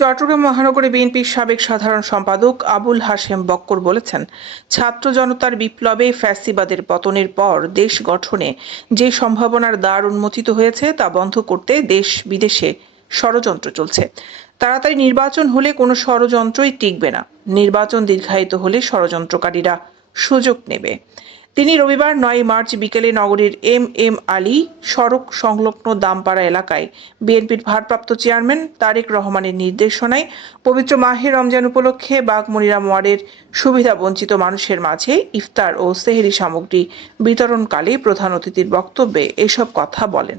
চট্টগ্রাম মহানগরে বিএনপির সাবেক সাধারণ সম্পাদক আবুল হাশেম বক্কর বলেছেন, ছাত্র জনতার বিপ্লবে ফ্যাসিবাদের পতনের পর দেশ গঠনে যে সম্ভাবনার দ্বার উন্মোচিত হয়েছে তা বন্ধ করতে দেশ বিদেশে ষড়যন্ত্র চলছে। তাড়াতাড়ি নির্বাচন হলে কোনো ষড়যন্ত্রই টিকবে না। নির্বাচন দীর্ঘায়িত হলে ষড়যন্ত্রকারীরা সুযোগ নেবে। তিনি রবিবার নয় মার্চ বিকেলে নগরীর এম এম আলী সড়ক সংলগ্ন দামপাড়া এলাকায় বিএনপির ভারপ্রাপ্ত চেয়ারম্যান তারেক রহমানের নির্দেশনায় পবিত্র মাহে রমজান উপলক্ষে বাঘমনিরা ওয়ার্ডের সুবিধা বঞ্চিত মানুষের মাঝে ইফতার ও সেহেরি সামগ্রী বিতরণকালে প্রধান অতিথির বক্তব্যে এসব কথা বলেন।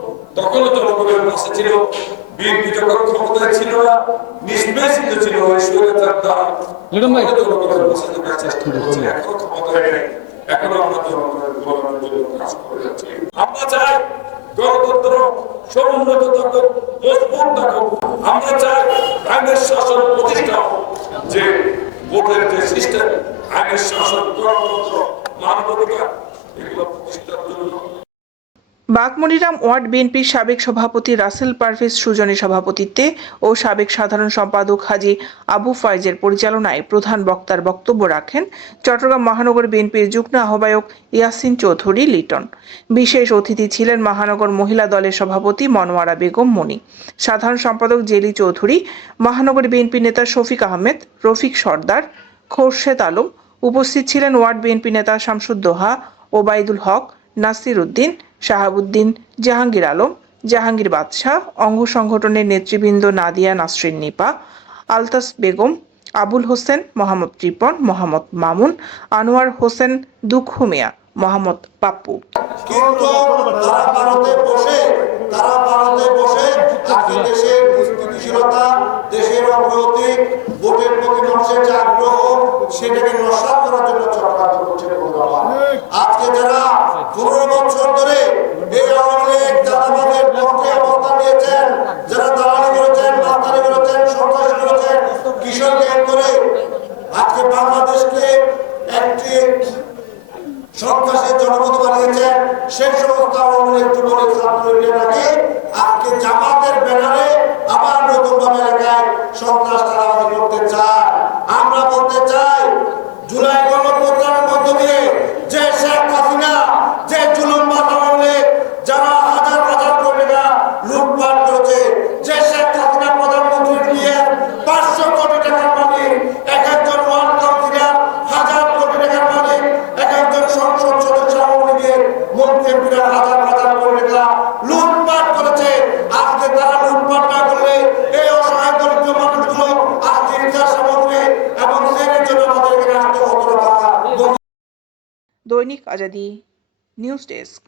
তখনও জনগণের পাশে ছিল বিএনপি যখন ক্ষমতায় ছিল না নিষ্পেষিত ছিল ওই স্বৈরাচার দ্বারা তখনও জনগণের পাশে থাকার চেষ্টা করছে এখনও ক্ষমতায় নেই। এখনও আমরা জনগণের কল্যাণের জন্য কাজ করে যাচ্ছি। আমরা চাই গণতন্ত্র সমুন্নত থাকুক মজবুত থাকুক। আমরা চাই আইনের শাসন প্রতিষ্ঠা যে ভোটের যে সিস্টেম আইনের শাসন গণতন্ত্র মানবাধিকার এগুলো প্রতিষ্ঠার জন্য বাগমনিরাম ওয়ার্ড বিএনপির সাবেক সভাপতি রাসেল পারভেজ সুজনের সভাপতিত্বে ও সাবেক সাধারণ সম্পাদক হাজি আবু ফাইজের পরিচালনায় প্রধান বক্তার বক্তব্য রাখেন চট্টগ্রাম মহানগর বিএনপির যুগ্ম আহ্বায়ক ইয়াসিন চৌধুরী লিটন। বিশেষ অতিথি ছিলেন মহানগর মহিলা দলের সভাপতি মনোয়ারা বেগম মনি সাধারণ সম্পাদক জেলি চৌধুরী, মহানগর বিএনপি নেতা শফিক আহমেদ, রফিক সর্দার, খোরশেদ আলম। উপস্থিত ছিলেন ওয়ার্ড বিএনপি নেতা শামসুদ্দোহা ওবায়দুল হক, নাসির উদ্দিন শাহাবুদ্দিন, জাহাঙ্গীর আলম, জাহাঙ্গীর বাদশাহ, অঙ্গ সংগঠনের নেতৃবৃন্দ নাদিয়া নাসরিন নিপা, আলতাস বেগম, আবুল হোসেন, মোহাম্মদ রিপন, মোহাম্মদ মামুন, আনোয়ার হোসেন দুঃখু মিয়া, মোহাম্মদ পাপ্পু। সেটাকে নস্বাত করার জন্য চক্রান্ত করছে আজকে যারা আজকে বাংলাদেশকে একটি সন্ত্রাসের জনপদ বানিয়েছেন সেই সমস্ত আওয়ামী লীগ যুবলীগ নাকি আজকে জামাতের ব্যানারে আবার নতুন এলাকায় সন্ত্রাস তারা করতে চায়। লুটপাট করেছে। আজকে তারা লুটপাট না করলে এই মানুষগুলো আজকে এবং দৈনিক আজাদি নিউজ ডেস্ক।